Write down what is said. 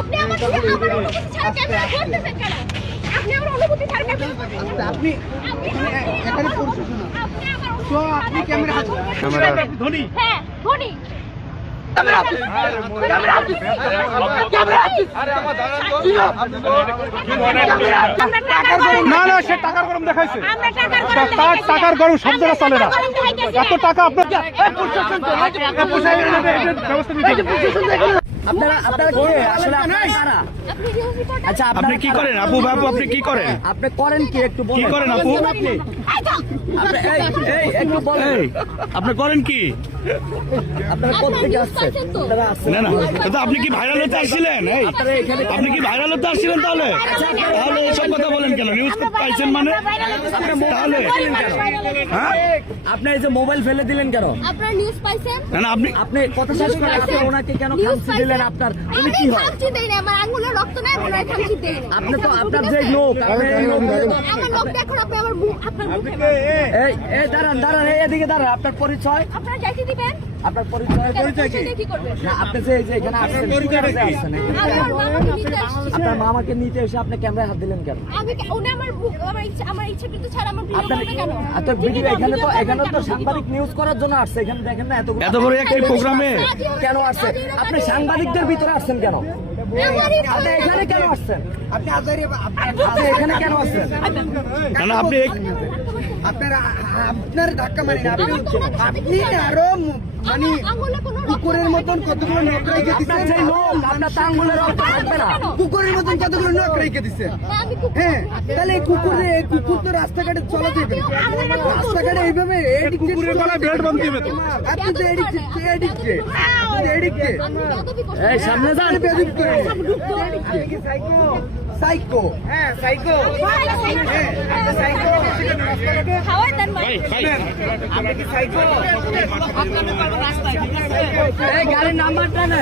আপনি আমার অনুমতি ছাড়া ক্যামেরা করতেছেন কেন? আপনি আমার অনুমতি ছাড়া ক্যামেরা করতেছেন। আপনি এখানে পড়ছেন না। তো আপনি ক্যামেরা ধনী হ্যাঁ, ধনী। না না সে টাকার গরম দেখাইছে আমরা টাকার গরম তার দেখাইছি। টাকার গরম শব্দটা চলে না টাকার গরম দেখাইছি। এত টাকা আপনার ব্যবস্থা নিতে হবে। আপনারা কি আসলে আপনারা কারা? আপনি নিউজ রিপোর্টার? আচ্ছা আপনি কি করেন আপু বাবু আপনি কি করেন আপনি করেন কি একটু কি বলেন। করেন আপু আপনি এই যাও। এই একটু বলেন। এই আপনি করেন কি আপনারা কোথা থেকে আসছেন? আপনারা আসছেন না না তো আপনি কি ভাইরাল হতে আসছিলেন এই আপনারা এখানে আপনি কি ভাইরাল হতে আসছিলেন তাহলে তাহলে এসব কথা বলেন কেন নিউজ পাইছেন মানে তাহলে হ্যাঁ আপনি এই যে মোবাইল ফেলে দিলেন কেন? আপনারা নিউজ পাইছেন? না না আপনি আপনি কথা শেষ করে আপনি ওনাকে কেন খামচি দিলেন? আপনার উনি কি হয়? খামচি দেই না, আমার আঙ্গুলে রক্ত নাই, মনে হয় খামচি দেই না। আপনি তো আপনার যে লোক আপনি এই লোক আমার লোক দেখুন, আপনি আমার আপনার মুখে এই দাঁড়ান এই এদিকে দাঁড়ান। আপনার পরিচয় আপনারা যাইতে দিবেন? আপনার পরিচয় কি করবেন? না, আপনি যে এই যে এখানে আসছেন কি কাজে আসছেন? আমার মামাকে নিতে আসছি। আপনার মামাকে নিতে এসে আপনি ক্যামেরায় হাত দিলেন কেন? আমি উনি আমার ইচ্ছা কিন্তু ছাড়া আমার ভিডিও আপনার করবে কেন? এত ভিডিও এখানে তো সাংবাদিক নিউজ করার জন্য আসছে। এখানে দেখেন না এত এত বড় একটি প্রোগ্রামে কেন আসছে? আপনি সাংবাদিকদের ভিতরে আসছেন কেন? আপনি এখানে কেন আসছেন? আপনি এখানে কেন আসছেন? না না আপনি আপনার ধাক্কা মারি না আপনি আরো মানে কুকুরের মতন কতগুলো নখ রেখে আপনার দিচ্ছেন যে লোক আপনার তো আঙ্গুলের রক্ত থাকবে না। কুকুরের মতন কতগুলো নখ রেখে দিচ্ছেন হ্যাঁ তাহলে এই কুকুর তো রাস্তাঘাটে চলা যাবে না। রাস্তাঘাটে এইভাবে কুকুরের গলায় ব্লেড বাঁধতে হবে তো আপনি তো এডিক্টে এই সামনে যান। সাইকো হ্যাঁ সাইকো খাওয়ার দেন ভাই। আপনি কি সাইকো এই গাড়ির নাম্বারটা না।